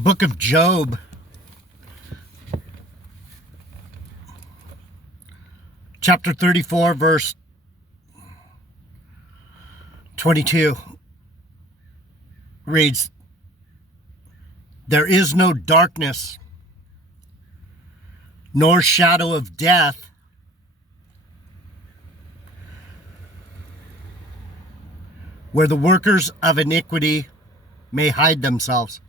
book of Job, chapter 34, verse 22 reads, "There is no darkness, nor shadow of death where the workers of iniquity may hide themselves."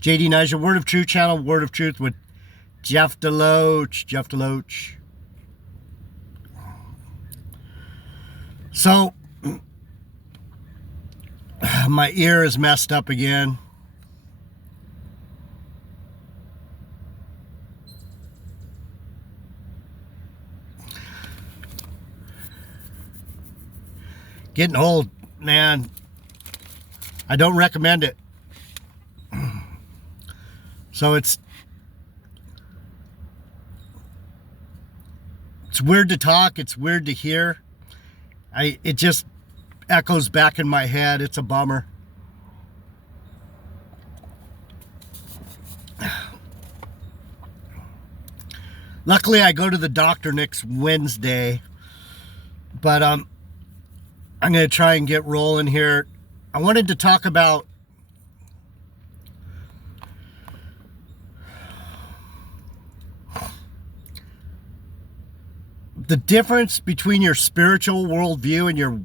JD Niger, Word of Truth channel, Word of Truth with Jeff Deloach. So, my ear is messed up again. Getting old, man. I don't recommend it. So it's weird to talk. It's weird to hear. It just echoes back in my head. It's a bummer. Luckily, I go to the doctor next Wednesday, but I'm going to try and get rolling here. I wanted to talk about the difference between your spiritual worldview and your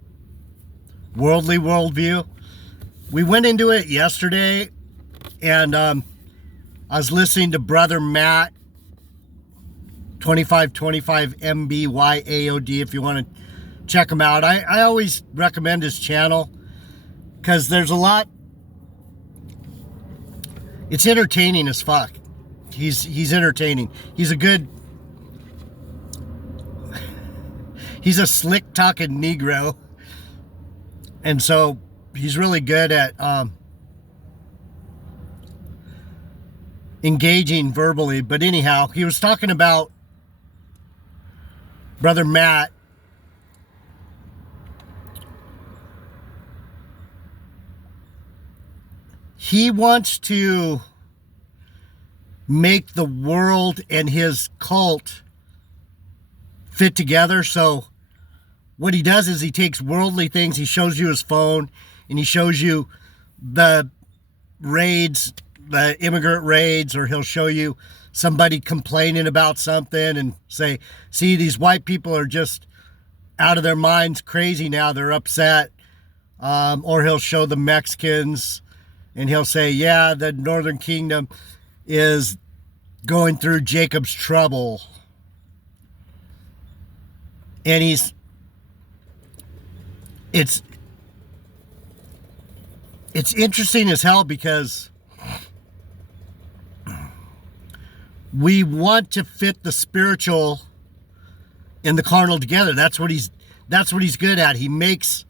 worldly worldview. We went into it yesterday, and I was listening to Brother Matt, 2525 MBYAOD, if you want to check him out. I always recommend his channel because there's a lot. It's entertaining as fuck. He's entertaining. He's a slick talking Negro, and so he's really good at engaging verbally. But anyhow, he was talking about Brother Matt he wants to make the world and his cult fit together. So what he does is he takes worldly things, he shows you his phone, and he shows you the raids, the immigrant raids, or he'll show you somebody complaining about something and say, see, these white people are just out of their minds crazy now, they're upset. Or he'll show the Mexicans and he'll say, yeah, the Northern Kingdom is going through Jacob's trouble. And it's interesting as hell because we want to fit the spiritual and the carnal together. That's what he's good at. He makes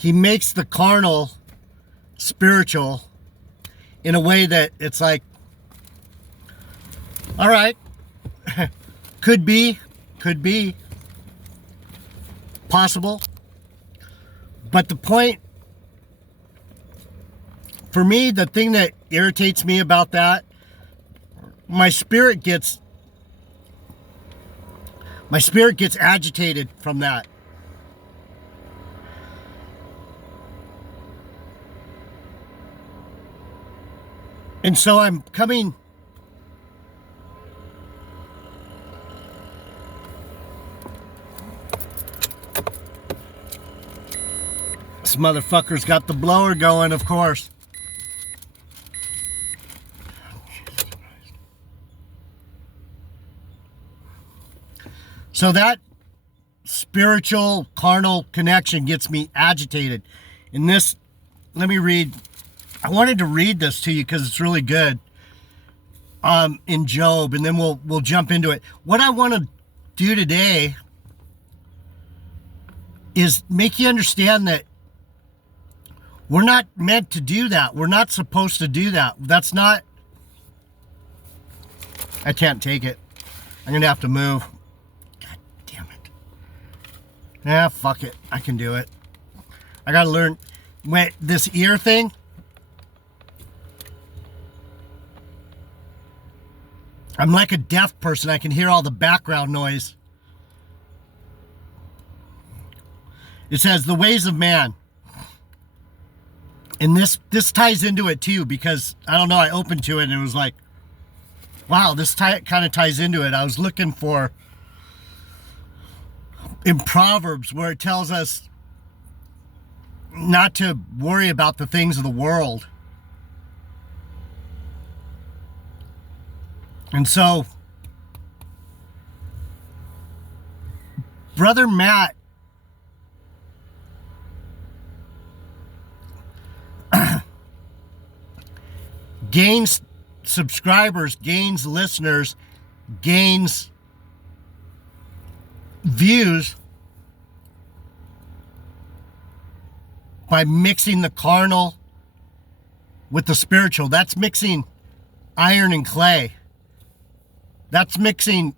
the carnal spiritual in a way that it's like, all right, could be possible. But the point, for me, the thing that irritates me about that, my spirit gets agitated from that. And so I'm coming. This motherfucker's got the blower going, of course. So that spiritual carnal connection gets me agitated. In this, let me read. I wanted to read this to you because it's really good. In Job, and then we'll jump into it. What I want to do today is make you understand that we're not meant to do that. We're not supposed to do that. That's not. I can't take it. I'm gonna have to move. God damn it. Fuck it. I can do it. I gotta learn. Wait, this ear thing? I'm like a deaf person. I can hear all the background noise. It says the ways of man. And this ties into it too, because I don't know, I opened to it and it was like, wow, this kind of ties into it. I was looking for in Proverbs where it tells us not to worry about the things of the world. And so, Brother Matt gains subscribers, gains listeners, gains views by mixing the carnal with the spiritual. That's mixing iron and clay. That's mixing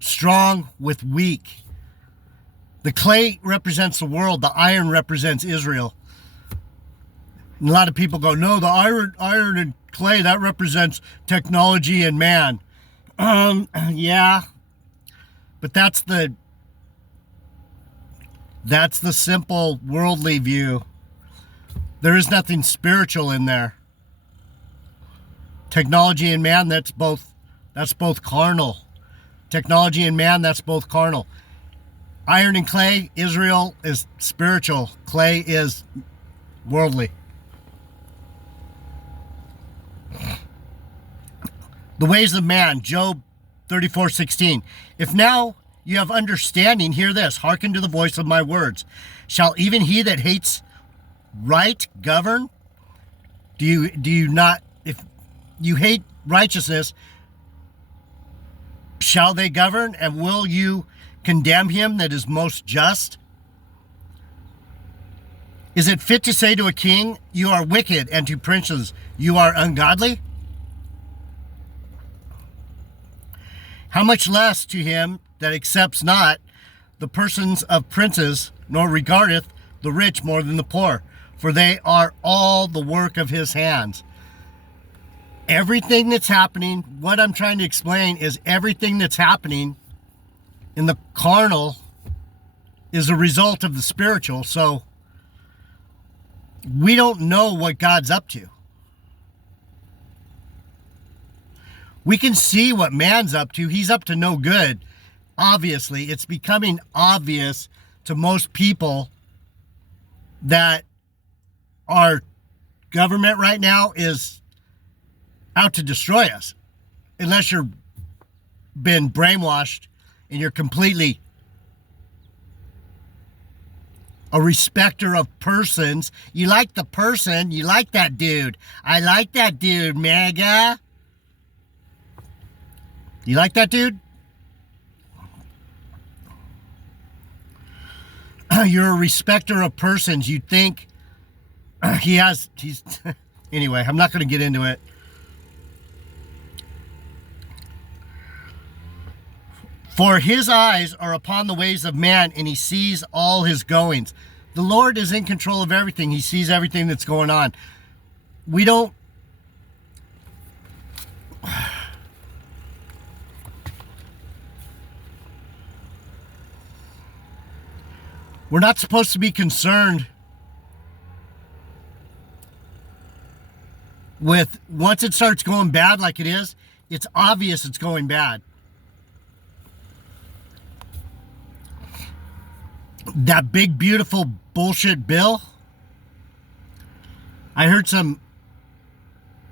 strong with weak. The clay represents the world. The iron represents Israel. And a lot of people go, no, the iron and clay, that represents technology and man. Yeah. But that's the simple worldly view. There is nothing spiritual in there. Technology and man, that's both carnal. Technology and man, that's both carnal. Iron and clay, Israel is spiritual. Clay is worldly. The ways of man, Job 34:16. If now you have understanding, hear this, hearken to the voice of my words. Shall even he that hates right govern? Do you not, if you hate righteousness, shall they govern? And will you condemn him that is most just? Is it fit to say to a king, you are wicked, and to princes, you are ungodly? How much less to him that accepts not the persons of princes, nor regardeth the rich more than the poor, for they are all the work of his hands. Everything that's happening, what I'm trying to explain is everything that's happening in the carnal is a result of the spiritual. So we don't know what God's up to. We can see what man's up to. He's up to no good. Obviously, it's becoming obvious to most people that our government right now is out to destroy us. Unless you're been brainwashed and you're completely a respecter of persons. You like the person, you like that dude. I like that dude, mega. You like that dude? You're a respecter of persons. You think he's anyway, I'm not going to get into it. For his eyes are upon the ways of man, and he sees all his goings. The Lord is in control of everything. He sees everything that's going on. We don't... We're not supposed to be concerned with, once it starts going bad like it is, it's obvious it's going bad. That big, beautiful bullshit bill. I heard some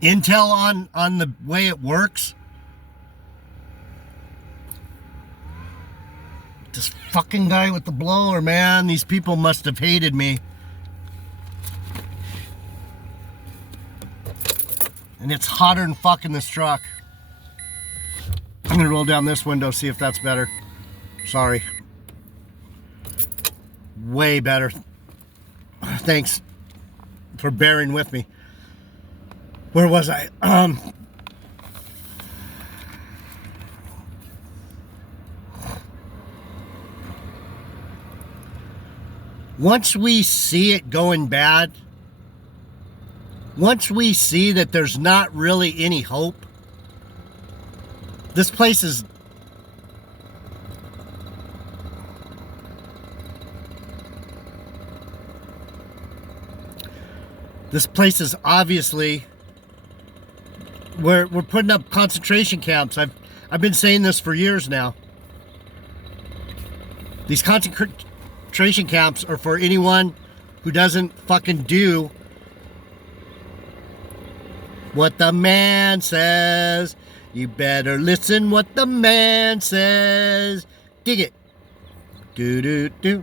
intel on the way it works. This fucking guy with the blower, man. These people must have hated me. And it's hotter than fucking this truck. I'm gonna roll down this window, see if that's better. Sorry. Way better. Thanks for bearing with me. Where was I? Once we see it going bad, once we see that there's not really any hope, this place is obviously, we're putting up concentration camps. I've been saying this for years now. These concentration camps are for anyone who doesn't fucking do what the man says. You better listen what the man says. Dig it. Do do do.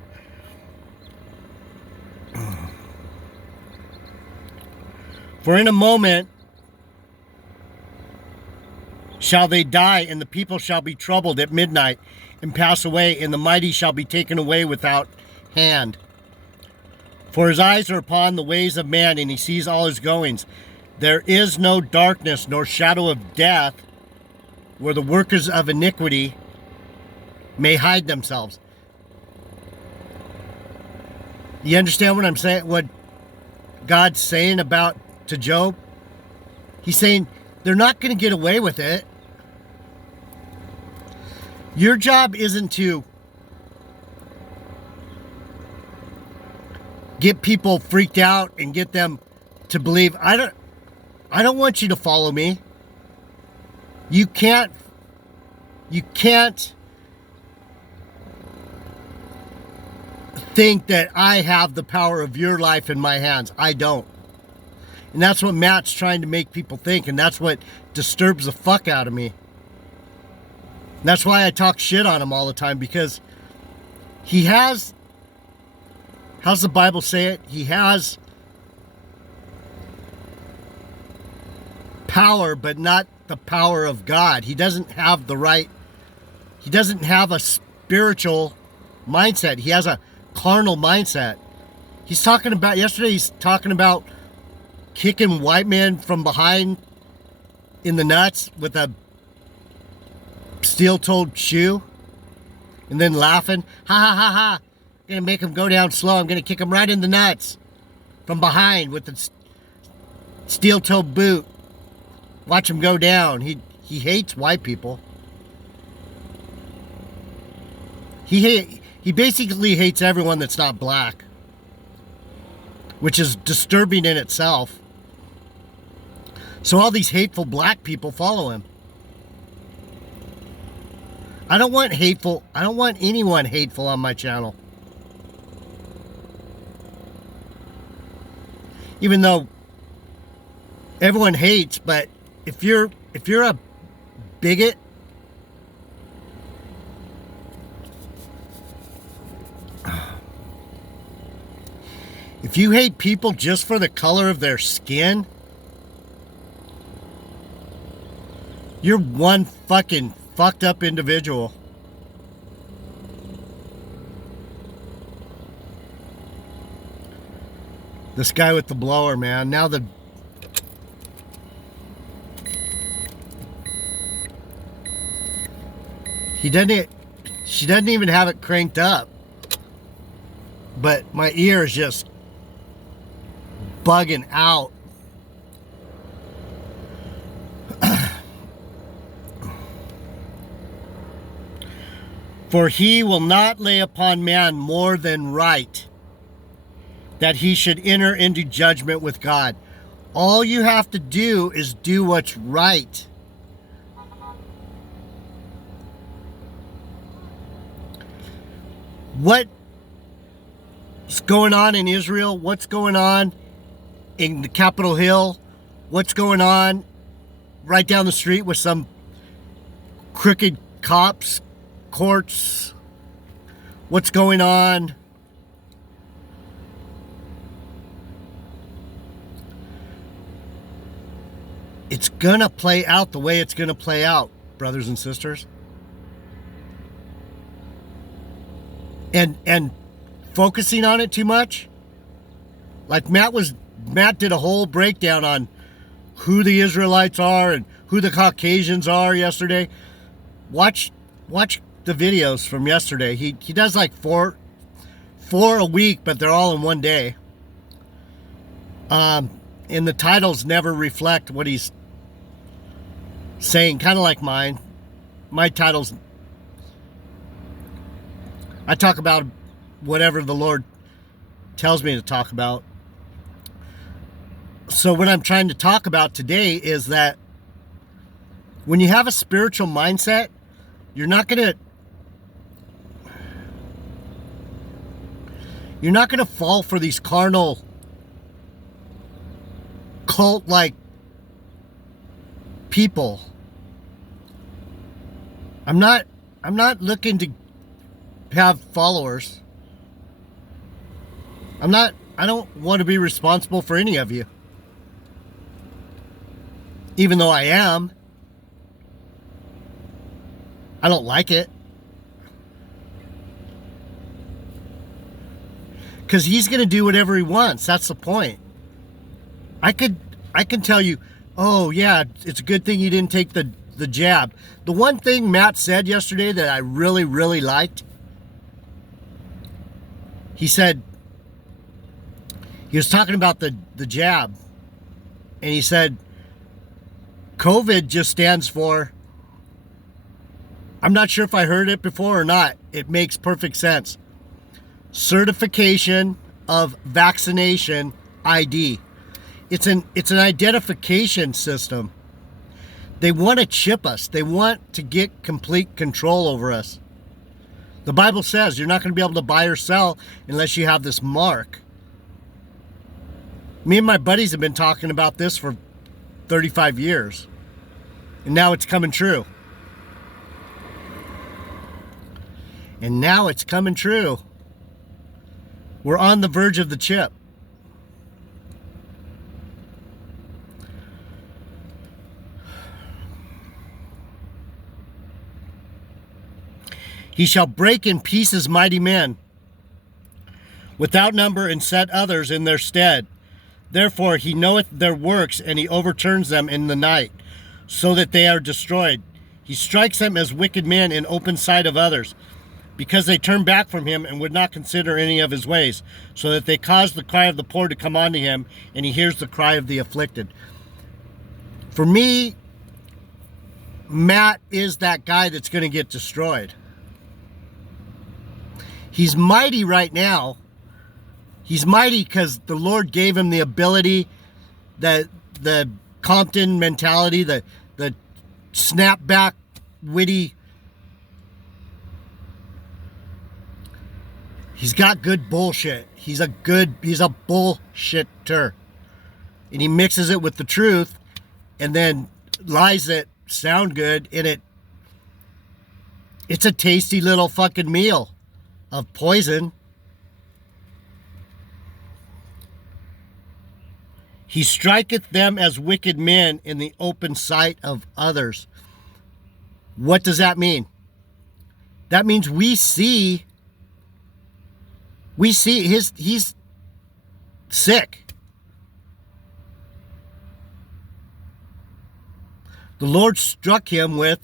For in a moment shall they die, and the people shall be troubled at midnight and pass away, and the mighty shall be taken away without hand. For his eyes are upon the ways of man, and he sees all his goings. There is no darkness nor shadow of death where the workers of iniquity may hide themselves. You understand what I'm saying? What God's saying about to Job? He's saying they're not going to get away with it. Your job isn't to get people freaked out and get them to believe. I don't want you to follow me. You can't think that I have the power of your life in my hands. I don't. And that's what Matt's trying to make people think, and that's what disturbs the fuck out of me. And that's why I talk shit on him all the time, because he has, how's the Bible say it? He has power, but not the power of God. He doesn't have the right, he doesn't have a spiritual mindset. He has a carnal mindset. He's talking about, yesterday he's talking about kicking white men from behind in the nuts with a steel-toed shoe, and then laughing, ha ha ha ha, I'm gonna make him go down slow, I'm gonna kick him right in the nuts from behind with the steel-toed boot, watch him go down. He hates white people. He basically hates everyone that's not black, which is disturbing in itself. So all these hateful black people follow him. I don't want anyone hateful on my channel. Even though everyone hates, but if you're a bigot, if you hate people just for the color of their skin, you're one fucking fucked up individual. This guy with the blower, man. Now she doesn't even have it cranked up. But my ear is just bugging out. For he will not lay upon man more than right, that he should enter into judgment with God. All you have to do is do what's right. What's going on in Israel? What's going on in the Capitol Hill? What's going on right down the street with some crooked cops, courts? What's going on? It's gonna play out the way it's gonna play out, brothers and sisters. And focusing on it too much, like Matt did a whole breakdown on who the Israelites are and who the Caucasians are yesterday. Watch the videos from yesterday. He does like four a week, but they're all in one day. And the titles never reflect what he's saying, kind of like mine. My titles, I talk about whatever the Lord tells me to talk about. So what I'm trying to talk about today is that when you have a spiritual mindset, you're not going to fall for these carnal cult-like people. I'm not looking to have followers. I don't want to be responsible for any of you. Even though I am. I don't like it. Because he's going to do whatever he wants. That's the point. I can tell you, oh yeah, it's a good thing you didn't take the jab. The one thing Matt said yesterday that I really, really liked, he said, he was talking about the jab, and he said, COVID just stands for, I'm not sure if I heard it before or not, it makes perfect sense, Certification of Vaccination ID. It's an identification system. They want to chip us. They want to get complete control over us. The Bible says you're not going to be able to buy or sell unless you have this mark. Me and my buddies have been talking about this for 35 years. And now it's coming true. And now it's coming true. We're on the verge of the chip. He shall break in pieces mighty men without number, and set others in their stead. Therefore he knoweth their works, and he overturns them in the night, so that they are destroyed. He strikes them as wicked men in open sight of others, because they turn back from him and would not consider any of his ways, so that they cause the cry of the poor to come unto him, and he hears the cry of the afflicted. For me, Matt is that guy that's going to get destroyed. He's mighty right now. He's mighty because the Lord gave him the ability, the Compton mentality, the snapback, witty. He's got good bullshit. He's a bullshitter. And he mixes it with the truth, and then lies that sound good, and it's a tasty little fucking meal of poison. He striketh them as wicked men in the open sight of others. What does that mean? That means we see he's sick. The Lord struck him with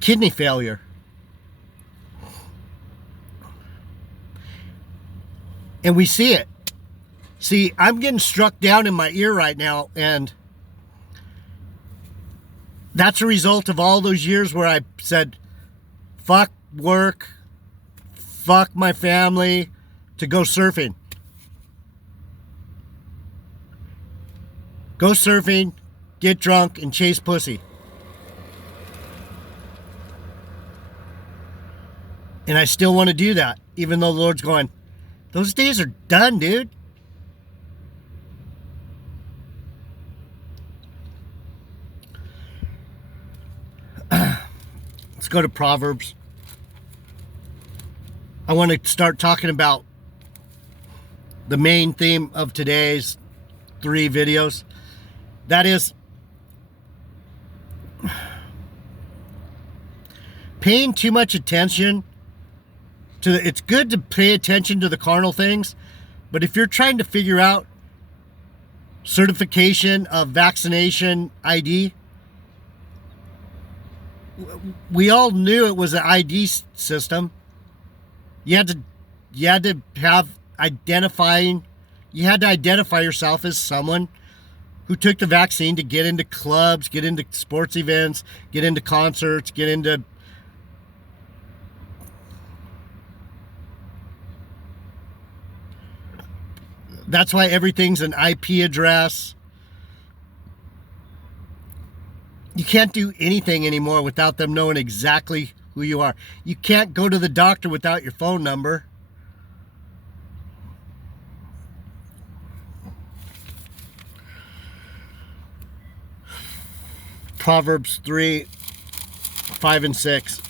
kidney failure. And we see it. See, I'm getting struck down in my ear right now, and that's a result of all those years where I said, fuck work, fuck my family, to go surfing. Go surfing, get drunk, and chase pussy. And I still want to do that, even though the Lord's going, those days are done, dude. Let's go to Proverbs. I want to start talking about the main theme of today's 3 videos. That is paying too much attention to it's good to pay attention to the carnal things, but if you're trying to figure out certification of vaccination ID, we all knew it was an ID system. You had to have identifying, you had to identify yourself as someone who took the vaccine to get into clubs, get into sports events, get into concerts, get into... That's why everything's an IP address. You can't do anything anymore without them knowing exactly who you are. You can't go to the doctor without your phone number. Proverbs 3, 5, and 6.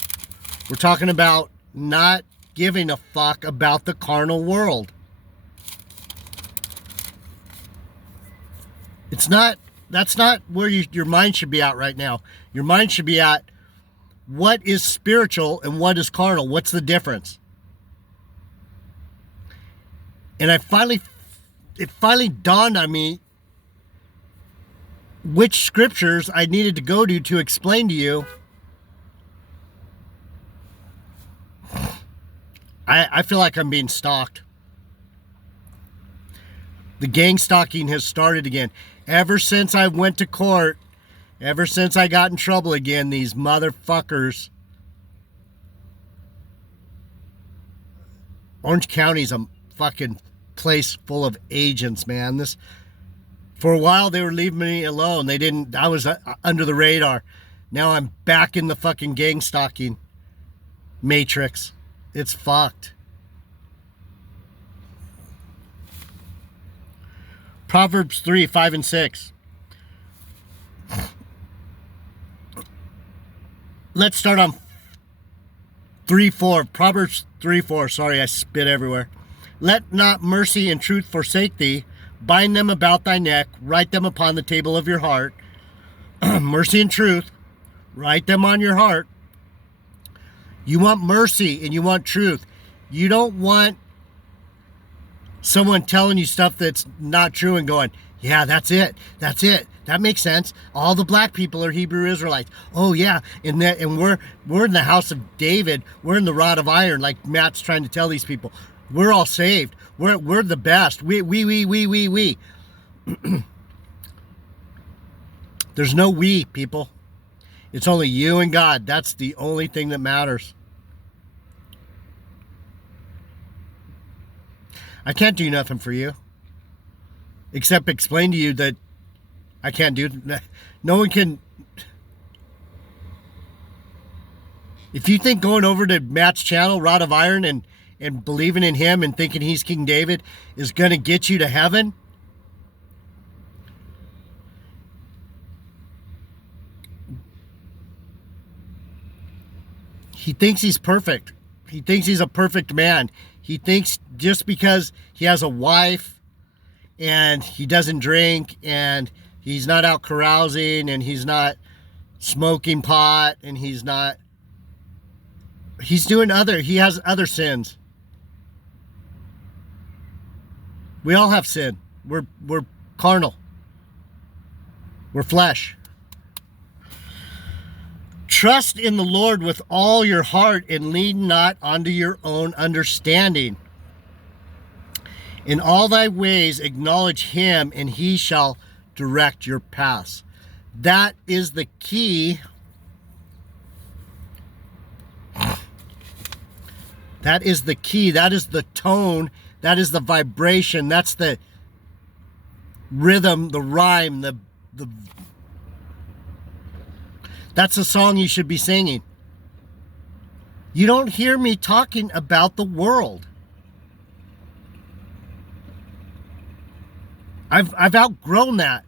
We're talking about not giving a fuck about the carnal world. That's not where your mind should be at right now. Your mind should be at what is spiritual and what is carnal. What's the difference? And it finally dawned on me which scriptures I needed to go to explain to you. I feel like I'm being stalked. The gang stalking has started again. Ever since I went to court, ever since I got in trouble again, these motherfuckers. Orange County's a fucking place full of agents, man. For a while they were leaving me alone. I was under the radar. Now I'm back in the fucking gang stalking matrix. It's fucked. Proverbs 3, 5, and 6. Let's start on 3, 4. Proverbs 3, 4. Sorry, I spit everywhere. Let not mercy and truth forsake thee. Bind them about thy neck. Write them upon the table of your heart. Mercy and truth. Write them on your heart. You want mercy and you want truth. You don't want someone telling you stuff that's not true and going, yeah, that's it. That makes sense. All the black people are Hebrew Israelites. Oh yeah, and we're in the house of David. We're in the rod of iron, like Matt's trying to tell these people. We're all saved. We're the best. We. There's no we, people. It's only you and God. That's the only thing that matters. I can't do nothing for you except explain to you that I can't do. No one can. If you think going over to Matt's channel, Rod of Iron, and believing in him and thinking he's King David is going to get you to heaven, he thinks he's perfect. He thinks he's a perfect man. He thinks just because he has a wife and he doesn't drink and he's not out carousing and he's not smoking pot and he has other sins. We all have sin. We're carnal. We're flesh. Trust in the Lord with all your heart and lean not onto your own understanding. In all thy ways acknowledge him, and he shall direct your paths. That is the key. That is the key. That is the tone. That is the vibration. That's the rhythm, the rhyme, that's the song you should be singing. You don't hear me talking about the world. I've outgrown that.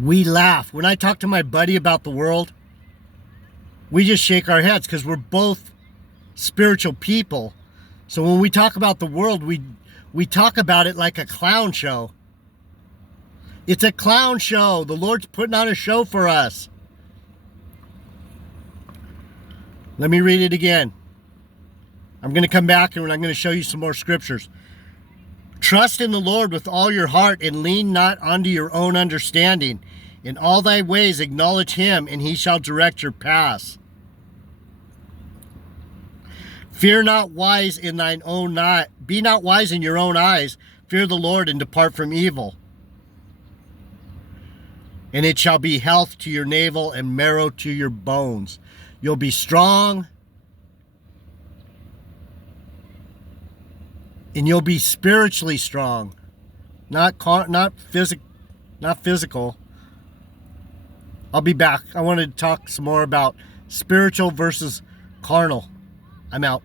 We laugh. When I talk to my buddy about the world, we just shake our heads because we're both spiritual people. So when we talk about the world, we talk about it like a clown show. It's a clown show. The Lord's putting on a show for us. Let me read it again. I'm going to come back and I'm going to show you some more scriptures. Trust in the Lord with all your heart and lean not onto your own understanding. In all thy ways acknowledge him, and he shall direct your paths. Fear not wise in thine own eye. Be not wise in your own eyes. Fear the Lord and depart from evil. And it shall be health to your navel and marrow to your bones. You'll be strong. And you'll be spiritually strong. Not physical. I'll be back. I want to talk some more about spiritual versus carnal. I'm out.